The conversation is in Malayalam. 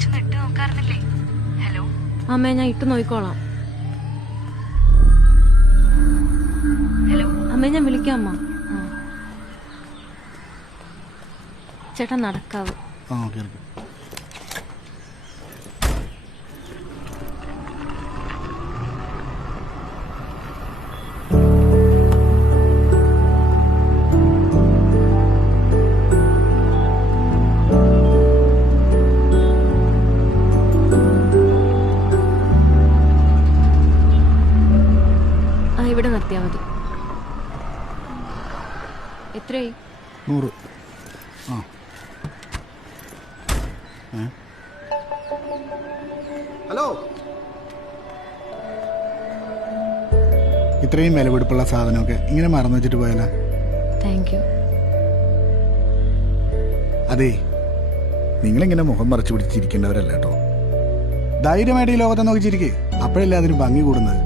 വിളിച്ചൊന്ന് ഇട്ട് നോക്കാറുന്നില്ലേ? ഹലോ അമ്മേ, ഞാൻ ഇട്ട് നോക്കിക്കോളാം. ഹലോ അമ്മേ, ഞാൻ വിളിക്കാം അമ്മ. ചേട്ടാ നടക്കാവ്. ഇവിടെ നിർത്തിയാൽ മതി. എത്രയായി? 100. ഹലോ, ഇത്രയും വിലപിടിപ്പുള്ള സാധനമൊക്കെ ഇങ്ങനെ മറന്നു വെച്ചിട്ട് പോയാലോ? Thank you. അതെ, നിങ്ങളിങ്ങനെ മുഖം മറച്ചു പിടിച്ചിരിക്കേണ്ടവരല്ല കേട്ടോ. ധൈര്യമായിട്ട് ഈ ലോകത്തെ നോക്കിച്ചിരിക്കേ, അപ്പോഴല്ലേ അതിന് ഭംഗി കൂടുന്നത്.